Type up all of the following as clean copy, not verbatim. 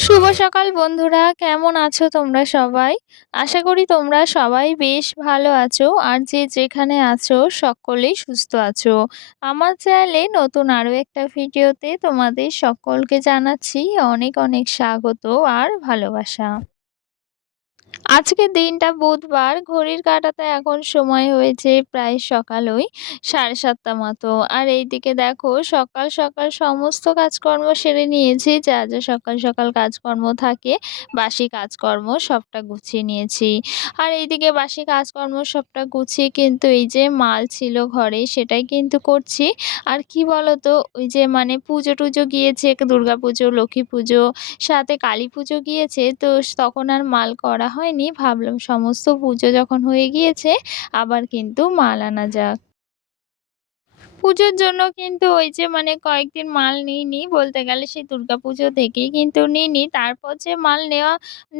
শুভ সকাল বন্ধুরা, কেমন আছো তোমরা সবাই? আশা করি তোমরা সবাই বেশ ভালো আছো আর যে যেখানে আছো সকলেই সুস্থ আছো। আমার চ্যানেলে নতুন আরো একটা ভিডিওতে তোমাদের সকলকে জানাচ্ছি অনেক অনেক স্বাগত আর ভালোবাসা। আজকের দিনটা বুধবার। ঘড়ির কাঁটাতে এখন সময় হয়েছে প্রায় সকাল ওই ৭:৩০ মতো। আর এইদিকে দেখো সকাল সকাল সমস্ত কাজকর্ম সেরে নিয়েছি। যা যা সকাল সকাল কাজকর্ম থাকে, বাসি কাজকর্ম সবটা গুছিয়ে নিয়েছি। আর এইদিকে বাসি কাজকর্ম সবটা গুছিয়ে কিন্তু এই যে মাল ছিল ঘরে সেটাই কিন্তু করছি। আর কি বলতো, ওই যে মানে পুজো-টুজো গিয়েছে, দুর্গাপুজো, লক্ষ্মী পুজো, সাথে কালীপুজো গিয়েছে। তো তখন আর মাল করা হয়নি। ভাবলাম সমস্ত পুজো যখন হয়ে গিয়েছে আবার কিন্তু মাল আনা যাক। পুজোর জন্য কিন্তু ওই যে মানে কয়েকদিন মাল নিইনি। বলতে গেলে সেই দুর্গাপুজো থেকেই কিন্তু নিইনি। তারপর যে মাল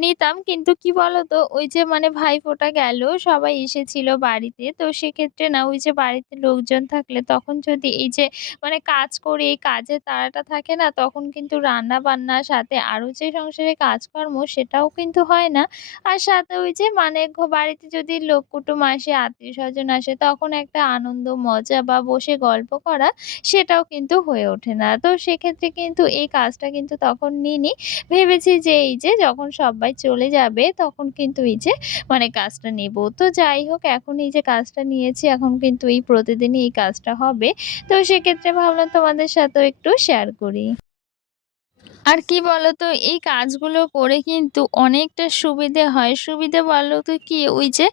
নিতাম, কিন্তু কি বলতো, ওই যে মানে ভাইফোঁটা গেল, সবাই এসেছিল বাড়িতে। তো সেক্ষেত্রে না ওই যে বাড়িতে লোকজন থাকলে তখন যদি এই যে মানে কাজ করি, এই কাজের তাড়াটা থাকে না, তখন কিন্তু রান্না-বান্না সাথে আরো যে সংসারে কাজকর্ম সেটাও কিন্তু হয় না। আর সাথে ওই যে মানে বাড়িতে যদি লোক-কুটুম আসে, আত্মীয়স্বজন আসে, তখন একটা আনন্দ মজা বা বসে গল্প করা সেটাও কিন্তু হয়ে ওঠে না। তো সেক্ষেত্রে কিন্তু এই কাজটা কিন্তু তখন নিইনি। ভেবেছি যে এই যে যখন সব্বাই চলে যাবে তখন কিন্তু এই যে মানে কাজটা নেব। তো যাই হোক, এখন এই যে কাজটা নিয়েছি, এখন কিন্তু এই প্রতিদিনই এই কাজটা হবে। তো সেক্ষেত্রে ভাবলাম তোমাদের সাথেও একটু শেয়ার করি। আর কি বলতো, এই কাজগুলো করে কিন্তু অনেকটা সুবিধে হয়। সুবিধে বলতে কি, ওই যে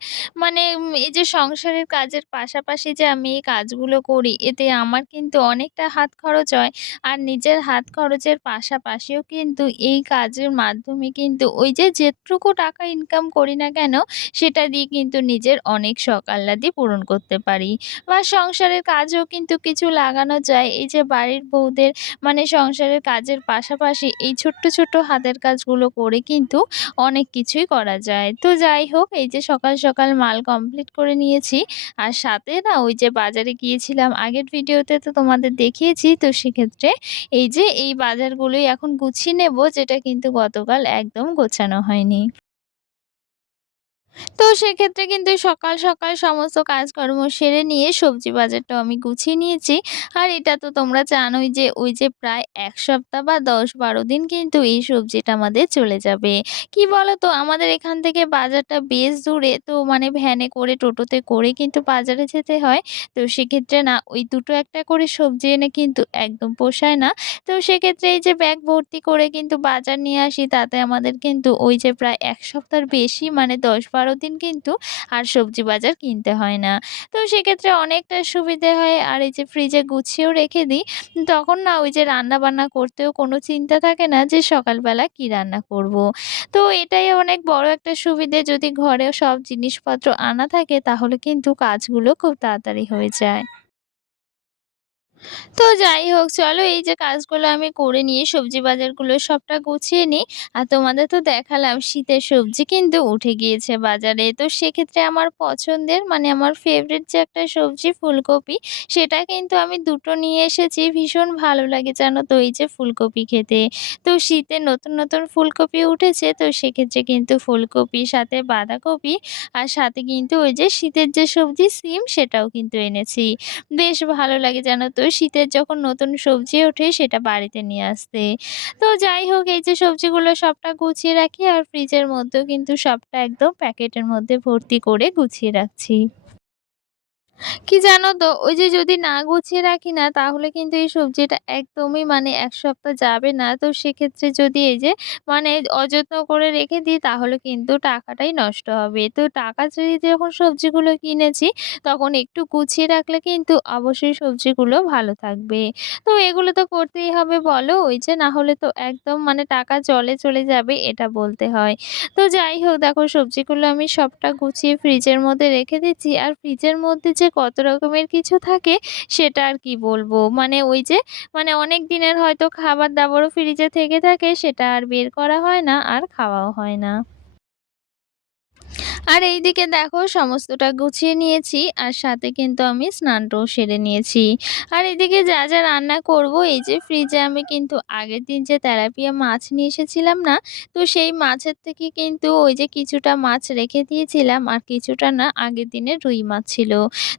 মানে এই যে সংসারের কাজের পাশাপাশি যে আমি এই কাজগুলো করি, এতে আমার কিন্তু অনেকটা হাত খরচ হয়। আর নিজের হাত খরচের পাশাপাশিও কিন্তু এই কাজের মাধ্যমে কিন্তু ওই যে যেটুকু টাকা ইনকাম করি না কেন, সেটা দিয়ে কিন্তু নিজের অনেক শখ আহ্লাদই পূরণ করতে পারি। বা সংসারের কাজেও কিন্তু কিছু লাগানো যায়। এই যে বাড়ির বউদের মানে সংসারের কাজের পাশাপাশি এই ছোট্ট, ছোট্ট হাতের কাজগুলো করে কিন্তু অনেক কিছুই করা যায়। তো যাই হোক, এই যে সকাল, সকাল মাল কমপ্লিট করে নিয়েছি। আর সাথে না ওই যে বাজারে গিয়েছিলাম, আগের ভিডিওতে তো তোমাদের দেখিয়েছি। তো সেক্ষেত্রে এই যে এই বাজারগুলোই এখন গুছিয়ে নেব, যেটা কিন্তু গতকাল একদম গোছানো হয়নি। তো সেক্ষেত্রে কিন্তু সকাল, সকাল সমস্ত কাজকর্ম সেরে নিয়ে সবজি বাজারটাও আমি গুছিয়ে নিয়েছি। আর এটা তো তোমরা জানোই যে ওই যে প্রায় ১ সপ্তাহ বা ১০-১২ দিন কিন্তু এই সবজিটা আমাদের চলে যাবে। কি বলতো, আমাদের এখান থেকে বাজারটা বেশ দূরে। তো মানে ভ্যানে করে, টোটোতে করে কিন্তু বাজারে যেতে হয়। তো সেক্ষেত্রে না ওই দুটো একটা করে সবজি এনে কিন্তু একদম পোষায় না। তো সেক্ষেত্রে এই যে ব্যাগ ভর্তি করে কিন্তু বাজার নিয়ে আসি, তাতে আমাদের কিন্তু ওই যে প্রায় ১ সপ্তাহের বেশি মানে ১০-১২ দিন কিন্তু আর সবজি বাজার কিনতে হয় না। তো সেক্ষেত্রে অনেকটা সুবিধে হয়। আর এই যে ফ্রিজে গুছিয়েও রেখে দিই। তখন না ওই যে রান্না-বান্না করতেও কোনো চিন্তা থাকে না যে সকালবেলা কি রান্না করব। তো এটাই অনেক বড় একটা সুবিধে, যদি ঘরে সব জিনিসপত্র আনা থাকে তাহলে কিন্তু কাজগুলো খুব তাড়াতাড়ি হয়ে যায়। তো যাই হোক, চলো এই যে কাজগুলো আমি করে নিয়ে সবজি বাজারগুলো সবটা গুছিয়ে নিই। আর তোমাদের তো দেখালাম শীতের সবজি কিন্তু উঠে গিয়েছে বাজারে। তো সেক্ষেত্রে আমার পছন্দের মানে আমার ফেভারিট যে একটা সবজি ফুলকপি, সেটা কিন্তু আমি দুটো নিয়ে এসেছি। ভীষণ ভালো লাগে জানো তো এই যে ফুলকপি খেতে। তো শীতে নতুন, নতুন ফুলকপি উঠেছে। তো সেক্ষেত্রে কিন্তু ফুলকপি সাথে বাঁধাকপি আর সাথে কিন্তু ওই যে শীতের যে সবজি সিম সেটাও কিন্তু এনেছি। বেশ ভালো লাগে জানো তো শীতের যখন নতুন সবজি ওঠে সেটা বাড়িতে নিয়ে আসতে। তো যাই হোক, এই যে সবজিগুলো সবটা গুছিয়ে রাখি আর ফ্রিজের মধ্যেও কিন্তু সবটা একদম প্যাকেটের মধ্যে ভর্তি করে গুছিয়ে রাখছি। কি জানো তো, ওই যে যদি না গুছিয়ে রাখি না তাহলে কিন্তু এই সবজিটা একদমই মানে ১ সপ্তাহ যাবে না। তো সেক্ষেত্রে যদি এই যে মানে অযত্ন করে রেখে দিই তাহলে কিন্তু টাকাটাই নষ্ট হবে। তো টাকা দিয়ে যখন সবজিগুলো কিনেছি তখন একটু গুছিয়ে রাখলে কিন্তু অবশ্যই সবজিগুলো ভালো থাকবে। তো এগুলো তো করতেই হবে বলো, ওই যে না হলে তো একদম মানে টাকা জলে চলে যাবে এটা বলতে হয়। তো যাই হোক, দেখো সবজিগুলো আমি সবটা গুছিয়ে ফ্রিজের মধ্যে রেখে দিচ্ছি। আর ফ্রিজের মধ্যে যে কত রকমের কিছু থাকে সেটা আর কি বলবো। মানে ওই যে মানে অনেক দিনের হয়তো খাবার-দাবারও ফ্রিজে থেকে থাকে, সেটা আর বের করা হয় না আর খাওয়াও হয় না। আর এইদিকে দেখো সমস্তটা গুছিয়ে নিয়েছি আর সাথে কিন্তু আমি স্নানটাও সেরে নিয়েছি। আর এদিকে যা, যা রান্না করব এই যে ফ্রিজে আমি কিন্তু আগের দিন যে তেলাপিয়া মাছ নিয়ে এসেছিলাম না? তো সেই মাছের থেকে কিন্তু ওই যে কিছুটা মাছ রেখে দিয়েছিলাম আর কিছুটা না আগের দিনের রুই মাছ ছিল।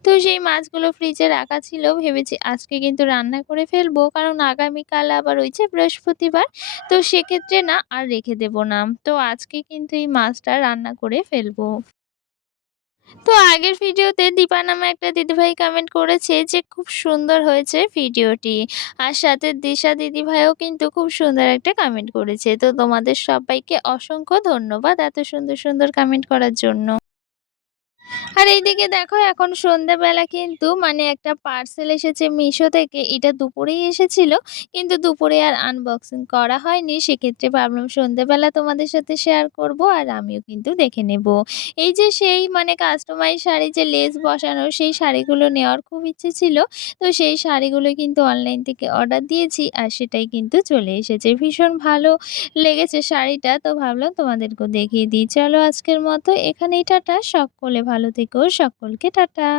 তো সেই মাছগুলো ফ্রিজে রাখা ছিল। ভেবেছি আজকে কিন্তু রান্না করে ফেলবো। কারণ আগামীকাল আবার ওই যে বৃহস্পতিবার। তো সেক্ষেত্রে না আর রেখে দেব না। তো আজকে কিন্তু এই মাছটা রান্না করে ফেলবো। তো আগের ভিডিওতে দীপা নামে একটা দিদিভাই কমেন্ট করেছে যে খুব সুন্দর হয়েছে ভিডিওটি। আর সাথে দিশা দিদিভাইও কিন্তু খুব সুন্দর একটা কমেন্ট করেছে। তো তোমাদের সবাইকে অসংখ্য ধন্যবাদ এত সুন্দর, সুন্দর কমেন্ট করার জন্য। আর এইদিকে দেখো এখন সন্ধ্যাবেলা কিন্তু মানে একটা পার্সেল এসেছে মিশো থেকে। এটা দুপুরেই এসেছিল। কিন্তু দুপুরে আর আনবক্সিং করা হয়নি। সেক্ষেত্রে ভাবলাম সন্ধ্যাবেলা তোমাদের সাথে শেয়ার করব আর আমিও কিন্তু দেখে নেব। এই যে সেই মানে কাস্টমাইজ শাড়ি যে লেস বসানো সেই শাড়িগুলো নেওয়ার খুব ইচ্ছে ছিল। তো সেই শাড়িগুলো কিন্তু অনলাইন থেকে অর্ডার দিয়েছি আর সেটাই কিন্তু চলে এসেছে। ভীষণ ভালো লেগেছে শাড়িটা তো ভাবলাম তোমাদেরকেও দেখিয়ে দিই। চলো আজকের মতো এখানেই টাটা। সকলে ভালো থেকো। সকলকে টাটা।